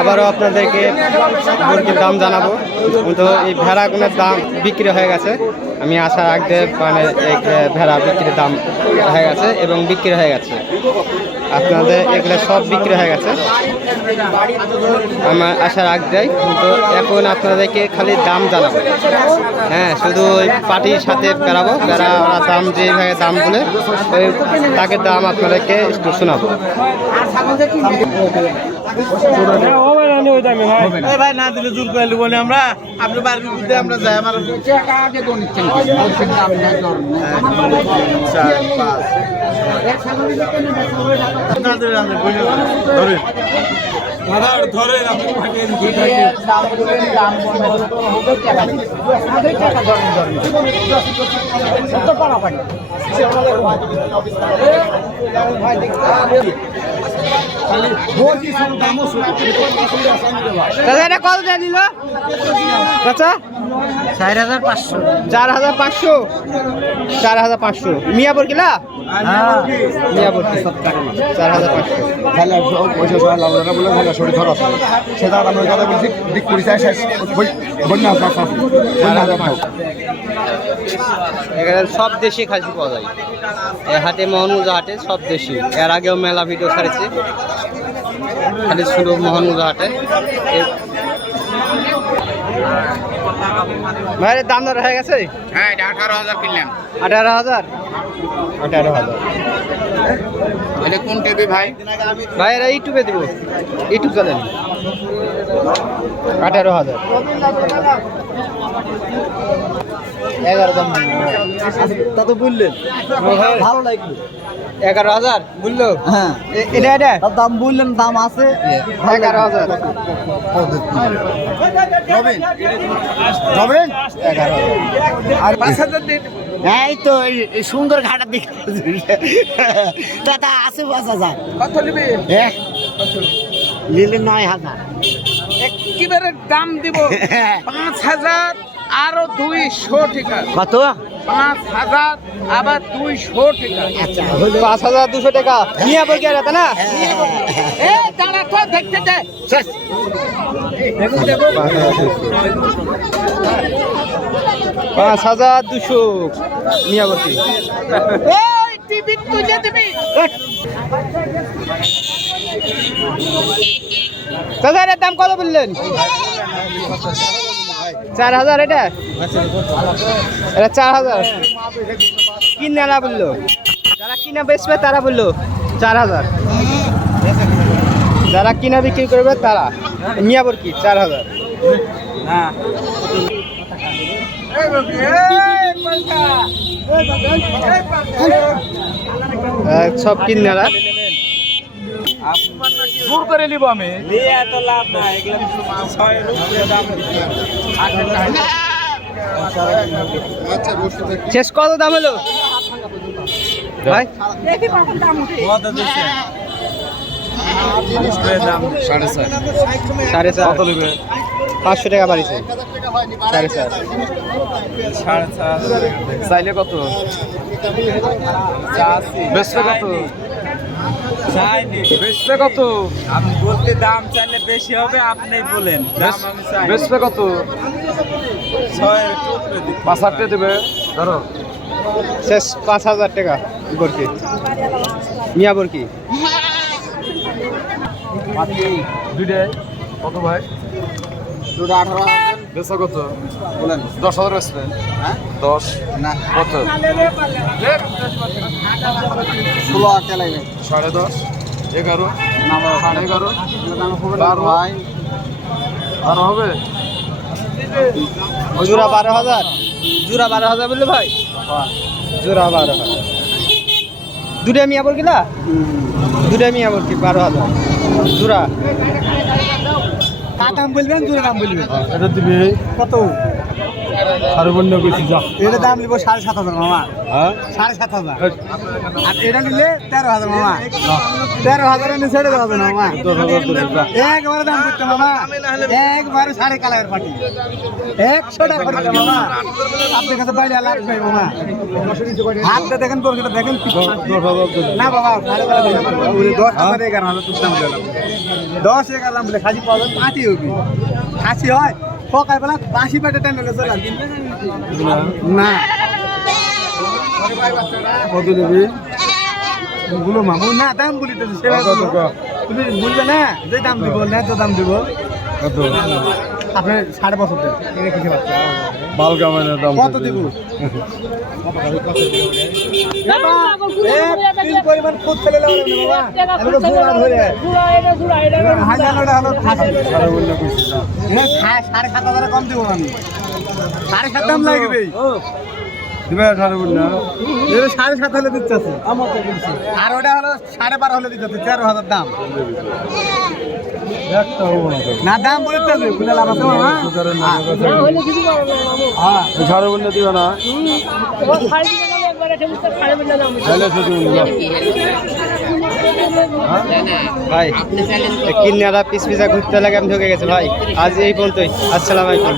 আবারও আপনাদেরকে মুরগির দাম জানাব। কিন্তু এই ভেড়াগুলোর দাম বিক্রি হয়ে গেছে। আমি আসার আগে মানে ভেড়া বিক্রির দাম হয়ে গেছে এবং বিক্রি হয়ে গেছে। আপনাদের এগুলো সব বিক্রি হয়ে গেছে। আমার আসার দেয় কিন্তু এখন আপনাদেরকে খালি দাম জানাব। হ্যাঁ শুধু ওই পার্টির সাথে বেড়াবো। বেড়া দাম যেভাবে দাম বলে, ওই তাকে দাম আপনাদেরকে একটু শোনাবো। 我是说的，এই ভাই না দিলে জোর করে বলে আমরা আপনি বাড়ির মধ্যে আমরা যাই আমার চার পাঁচ না দিলে না দিলে, ধরে দাদা ধরেন আপনি পাঠিয়ে দিন দাদা এটা কত দেয় নিল চাচা? চার হাজার পাঁচশো। চার হাজার পাঁচশো? চার হাজার পাঁচশো। মিয়াপুর কিলা? মিয়াপুর। চার হাজার পাঁচশো। তাহলে পয়সা সবাই লাভ বলে তাহলে শরীর ধরা সেটা আমরা কথা বলছি দিক করি শেষ। বন্যা আপনার বন্যা আপনার এখানে সব দেশি খাসি পাওয়া যায়। হাটে মোহনমুজা হাটে সব দেশি। এর আগেও মেলা ভিডিও ছাড়েছি। খালি শুধু মোহনমুজা হাটে ভাইয়ের দাম দর হয়ে গেছে? হ্যাঁ এটা আঠারো হাজার কিনলাম। আঠারো হাজার? আঠারো হাজার। এটা কোন টিভি ভাই? ভাই এরা ইউটিউবে দিব। YouTube channel. আঠারো হাজার। এগারো দাম তা তো বললেন ভালো লাগল। এগারো হাজার? বুঝলো? হ্যাঁ। এটা এটা? দাম বললেন দাম আছে। এগারো হাজার। যাবেন এগারো আর পাঁচ হাজার এই তো সুন্দর ঘাটার দিকে দাদা আছে পাঁচ হাজার। কত নিবি? হ্যাঁ নিলে নয় হাজার। একেবারে দাম দিব? পাঁচ হাজার? আরও দুইশো টাকা। কত? পাঁচ হাজার আবার দুইশো টাকা। আচ্ছা পাঁচ হাজার দুশো টাকা। নিয়ে বই গেলে তা না? এ দাঁড়া তো দেখতে দে। পাঁচ হাজার দুশো মিয়াবতী এই টিভি তুলে দিবি। দাদা দাম কত বললেন? চার হাজার এটা? এটা চার হাজার কিনে না বলল। যারা কিনা বেচবে তারা বলল চার হাজার যারা কিনা বিক্রি করবে তারা। মিয়াবর কি? চার হাজার সব কিনারা জোর করে নিব আমি। শেষ কত দাম হলো? ভাই? সাড়ে চার। পাঁচশো টাকা বাড়িছে। সাড়ে চার। চাইলে কত? বেচবে কত? বেচবে কত? আপনি বলতে দাম চাইলে বেশি হবে আপনি বলেন। দাম আমি চাই বেচবে কত? ছয়। পাঁচ হাজার দেবে? ধরো। শেষ পাঁচ হাজার টাকা বরকি। মিয়া বরকি। দুইটাই কত ভাই? দুটো আঠারো। হাজার বেচা কত? বলেন। দশ হাজার বেচবে। হ্যাঁ? দশ? না। কত? ষোলো লাগবে সাড়ে দশ? এগারো? সাড়ে এগারো? বারো। আরও হবে? জোড়া বারো হাজার। জোড়া বারো হাজার বলল ভাই? জোড়া বারো হাজার। দুটা মিয়া বরকি না দুটা মিয়া বরকি বারো হাজার। জোড়া? দাম বলবেন দুটো দাম বলবেন। এটা দিবি। কত? সর্বন্য কিছু যা। এটা দাম নিব সাড়ে সাত হাজার মামা। হ্যাঁ? সাড়ে সাত হাজার। আর এটা নিলে তেরো হাজার মামা। তেরো হাজার নিয়ে ছেড়ে দেওয়া হবে না মামা। একবারে দাম করতে মামা। একবারে সাড়ে কালারের পাটি একশো টাকা মামা। আপনার কাছে বাইরে লাভ নাই মামা। হাতটা দেখেন তোর সেটা দেখেন না বাবা সাড়ে দশ হাজার এগারো হাজার দশ এগারো দাম বলে খাসি পাওয়া হবে। খাসি হয়? সকালবেলা বাসি পেটে টেনে চলে। না। কত নেবি গুলো মামু না দাম বলি তো সেভাবে? তুমি বুঝবে না? যে দাম দিব ন্যায্য দাম দিব। কত? আপনি সাড়ে বছর দেন এটা কিসে বাচ্চা বাল কামানের দাম কত দিব? পরিমাণ খুদ ফেলে হ্যাঁ, সাড়ে সাত হাজার কম দিব আমি। সাড়ে সাত দাম লাগবে এটা সাড়ে সাত হলে দিচ্ছে আর ওটা হলো সাড়ে বারো হলে দিচ্ছে তেরো হাজার দাম। না দাম বলে তো লাভ আছে হ্যাঁ। দিবে না। ভাই কিন্নারা পিস পিসা ঘুরতে লাগে আমি ঢুকে গেছে ভাই। আজ এই পর্যন্তই। আসসালামু আলাইকুম।